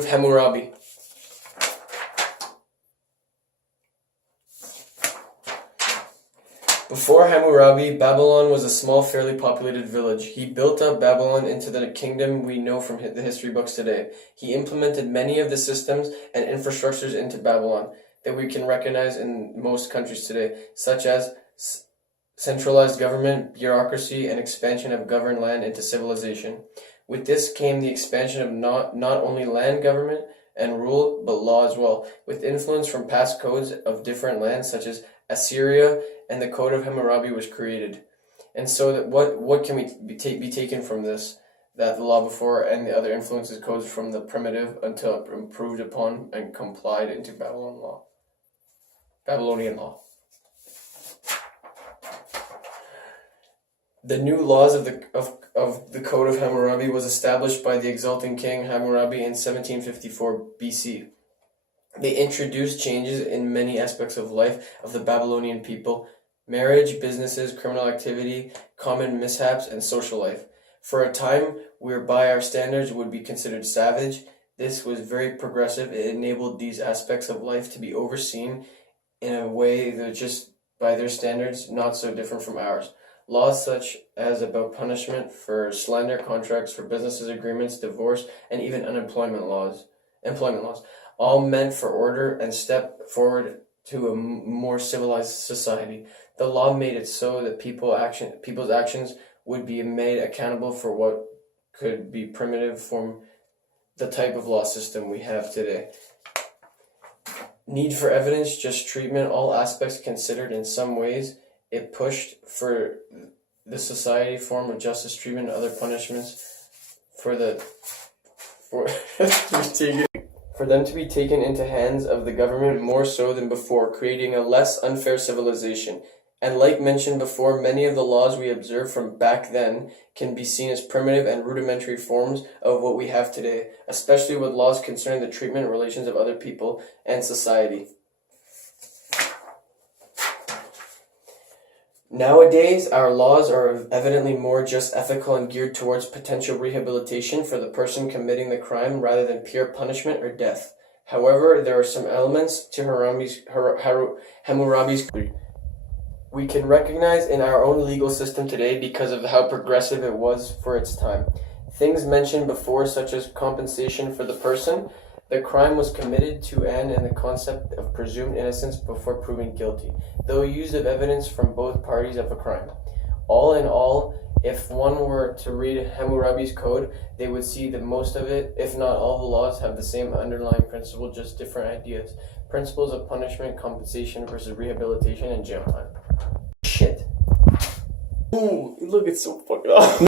of Hammurabi. Before Hammurabi, Babylon was a small, fairly populated village. He built up Babylon into the kingdom we know from the history books today. He implemented many of the systems and infrastructures into Babylon that we can recognize in most countries today, such as centralized government, bureaucracy, and expansion of governed land into civilization. With this came the expansion of not only land government and rule, but law as well, with influence from past codes of different lands such as Assyria, and the Code of Hammurabi was created. And so that what can we be taken from this? That the law before and the other influences codes from the primitive until it improved upon and complied into Babylonian law. The new laws of the Code of Hammurabi was established by the exulting king Hammurabi in 1754 BC. They introduced changes in many aspects of life of the Babylonian people: marriage, businesses, criminal activity, common mishaps, and social life. For a time, whereby our standards would be considered savage, this was very progressive. It enabled these aspects of life to be overseen in a way that just by their standards not so different from ours. Laws such as about punishment for slander, contracts for businesses, agreements, divorce, and even employment laws, all meant for order and step forward to a more civilized society. The law made it so that people's actions would be made accountable for what could be primitive from the type of law system we have today. Need for evidence, just treatment, all aspects considered in some ways. It pushed for the society form of justice, treatment, and other punishments for them to be taken into hands of the government more so than before, creating a less unfair civilization. And like mentioned before, many of the laws we observe from back then can be seen as primitive and rudimentary forms of what we have today, especially with laws concerning the treatment and relations of other people and society. Nowadays, our laws are evidently more just ethical and geared towards potential rehabilitation for the person committing the crime rather than pure punishment or death. However, there are some elements to Hammurabi's we can recognize in our own legal system today because of how progressive it was for its time. Things mentioned before, such as compensation for the person the crime was committed to, and the concept of presumed innocence before proving guilty, though use of evidence from both parties of a crime. All in all, if one were to read Hammurabi's code, they would see that most of it, if not all the laws, have the same underlying principle, just different ideas. Principles of punishment, compensation versus rehabilitation, and jail time. Shit. Ooh, look, it's so fucked up.